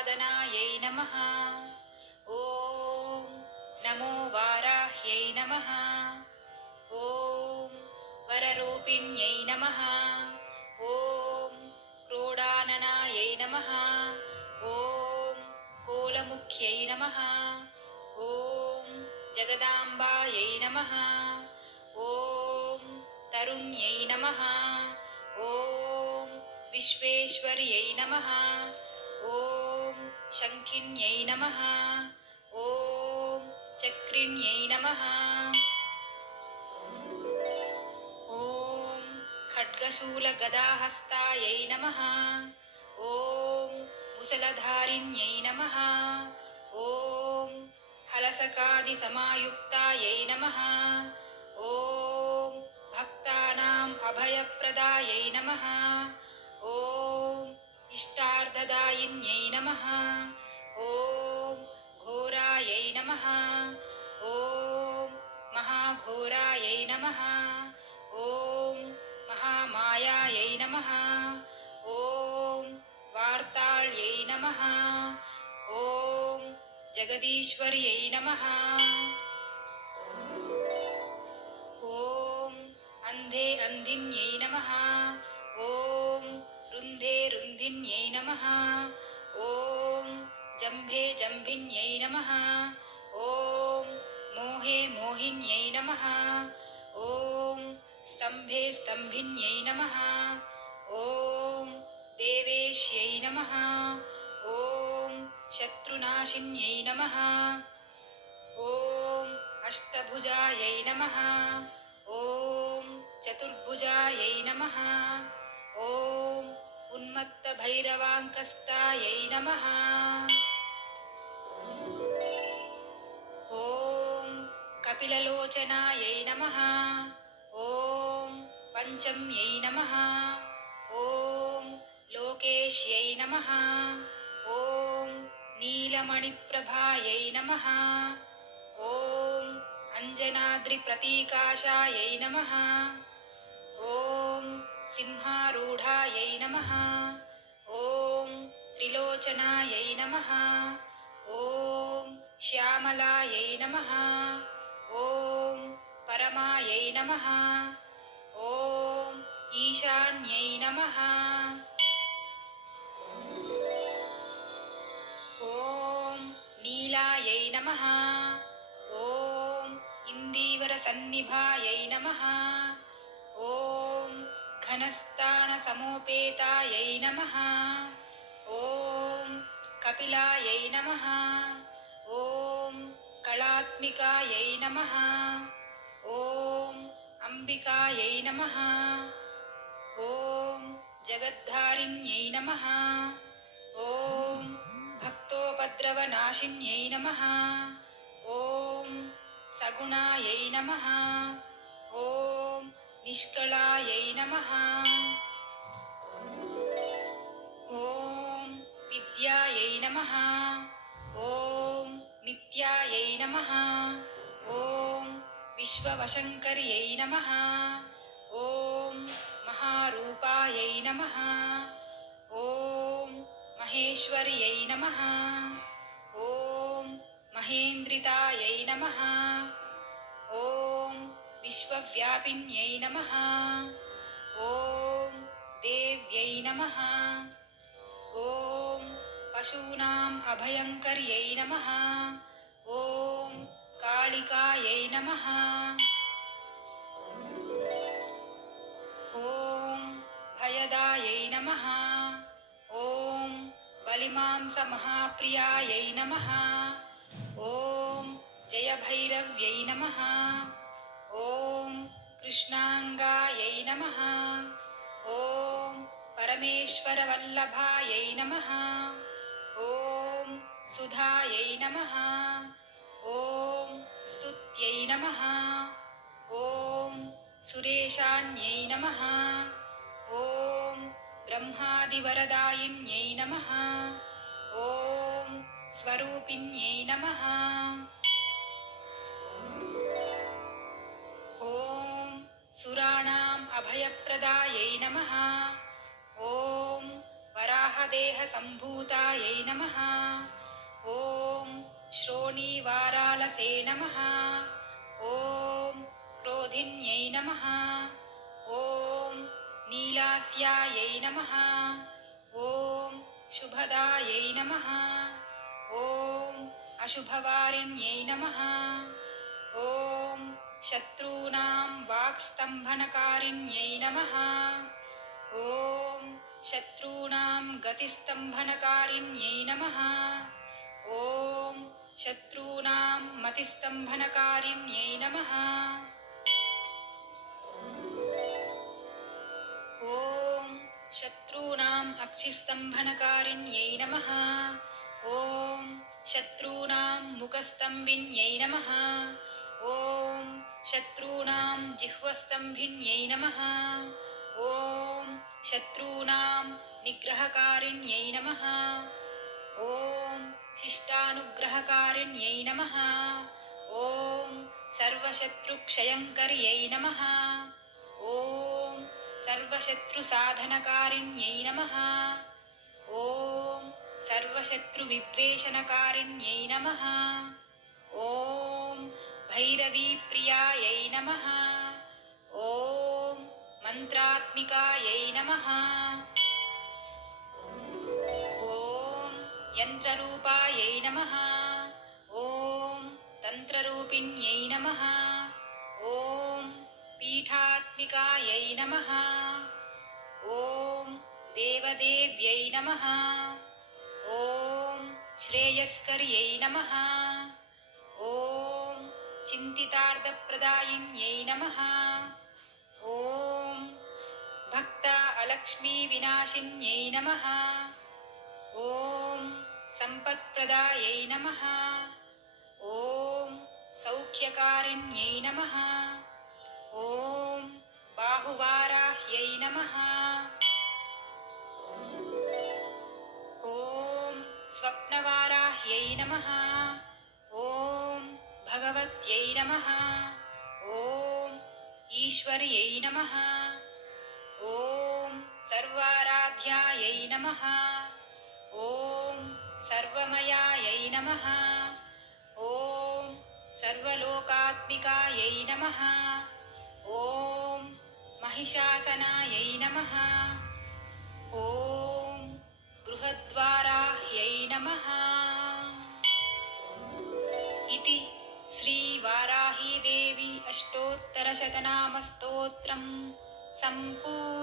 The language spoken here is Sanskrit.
वदनायै नमः। ॐ नमो वाराह्यै नमः। ॐ वररूपिण्यै नमः। ॐ क्रोडाननायै नमः। ॐ कोलमुख्यै नमः। ॐ जगदाम्बायै नमः। ॐ तरुण्यै नमः। ॐ विश्वेश्वर्यै नमः। ॐ शङ्खिन्यै नमः। ॐ चक्रिण्यै नमः। ॐ खड्गशूलगदाहस्तायै नमः। ॐ मुसलधारिण्यै नमः। ॐ हलसकादिसमायुक्तायै नमः। ॐ भक्तानाम् अभयप्रदायै नमः। ॐ इष्टार्थदायिन्यै नमः। ॐ घोरायै नमः। ॐ महाघोरायै नमः। ॐ महामायायै नमः। ॐ वार्ताळ्यै नमः। ॐ जगदीश्वर्यै नमः। ॐ अन्धे अन्धिन्यै नमः। ॐ रुन्धे रुन्धिन्यै नमः। ॐ जम्भे जम्भिन्यै नमः। ॐ मोहे मोहिन्यै नमः। ॐ स्तम्भे स्तम्भिन्यै नमः। ॐ देवेश्यै नमः। ॐ शत्रुनाशिन्यै नमः। ॐ अष्टभुजायै नमः। ॐ चतुर्भुजायै नमः। ॐ उन्मत्तभैरवाङ्कस्तायै नमः। ॐ कपिललोचनायै नमः। ॐ पञ्चम्यै नमः। ॐ लोकेश्यै नमः। ॐ नीलमणिप्रभायै नमः। ॐ अञ्जनाद्रिप्रतीकाशायै नमः। ॐ सिंहारूढायै नमः। ॐ त्रिलोचनायै नमः। ॐ श्यामलायै नमः। ॐ परमायै नमः। ॐ ईशान्यै नमः। ॐ नीलायै नमः। ॐ इन्दीवरसन्निभायै नमः। ॐ घनस्थानसमोपेतायै नमः। ॐ कपिलायै नमः। ॐ कलात्मिकायै नमः। ॐ अम्बिकायै नमः। ॐ जगद्धारिण्यै नमः। ॐ भक्तोपद्रवनाशिन्यै नमः। ॐ सगुणायै नमः। ॐ निष्कलायै नमः। ॐ विद्यायै नमः। ॐ नित्यायै नमः। ॐ विश्ववशङ्कर्यै नमः। ॐ महारूपायै नमः। ॐ महेश्वर्यै नमः। ॐ महेन्द्रितायै नमः। ॐ विश्वव्यापिन्यै नमः। ॐ देव्यै नमः। ॐ पशूनाम् अभयङ्कर्यै नमः। ॐ कालिकायै नमः। ॐ भयदायै नमः। ॐ बलिमांसमहाप्रियायै नमः। ॐ जयभैरव्यै नमः। ॐ कृष्णाङ्गायै नमः। ॐ परमेश्वरवल्लभायै नमः। ॐ सुधायै नमः। ॐ स्तुत्यै नमः। ॐ सुरेशान्यै नमः। ॐ ब्रह्मादिवरदायिन्यै नमः। ॐ स्वरूपिण्यै नमः। ॐ सुराणाम् अभयप्रदायै नमः। ॐ वराहदेहसम्भूतायै नमः। ॐ श्रोणीवारालसे नमः। ॐ क्रोधिन्यै नमः। ॐ नीलास्यायै नमः। ॐ शुभदायै नमः। ॐ अशुभवारिण्यै नमः। ॐ शत्रूणां वाक्स्तम्भनकारिण्यै नमः। ॐ शत्रूणां गतिस्तम्भनकारिण्यै नमः। ॐ शत्रूणां मतिस्तम्भनकारिण्यै नमः। ॐ शत्रूणाम् अक्षिस्तम्भनकारिण्यै नमः। ॐ शत्रूणां मुखस्तम्भिन्यै नमः। ॐ शत्रूणां जिह्वस्तम्भिन्यै नमः। ॐ शत्रूणां निग्रहकारिण्यै नमः। ॐ शिष्टानुग्रहकारिण्यै नमः। ॐ सर्वशत्रुक्षयङ्कर्यै नमः। ॐ सर्वशत्रुसाधनकारिण्यै नमः। ॐ सर्वशत्रुविद्वेषणकारिण्यै नमः। ॐ भैरवीप्रियायै नमः। ॐ मन्त्रात्मिकायै नमः। ॐ यन्त्ररूपायै नमः। ॐ तन्त्ररूपिण्यै नमः। ॐ पीठात्मिकायै नमः। ॐ देवदेव्यै नमः। ॐ श्रेयस्कर्यै नमः। ॐ चिन्तितार्थप्रदायिन्यै नमः। ॐ भक्त अलक्ष्मीविनाशिन्यै नमः। ॐ सम्पत्प्रदायै नमः। ॐ सौख्यकारिण्यै नमः। ॐ बाहुवाराह्यै नमः। ॐ स्वप्नवाराह्यै नमः। ॐ भगवत्यै नमः। ॐ ईश्वर्यै नमः। ॐ सर्वाराध्यायै नमः। ॐ सर्वमयायै नमः। ॐ सर्वलोकात्मिकायै नमः। ॐ महिषासनायै नमः। ॐ बृहद्वाराह्यै नमः। इति श्रीवाराहीदेवी अष्टोत्तरशतनामस्तोत्रं सम्पूर्णम्।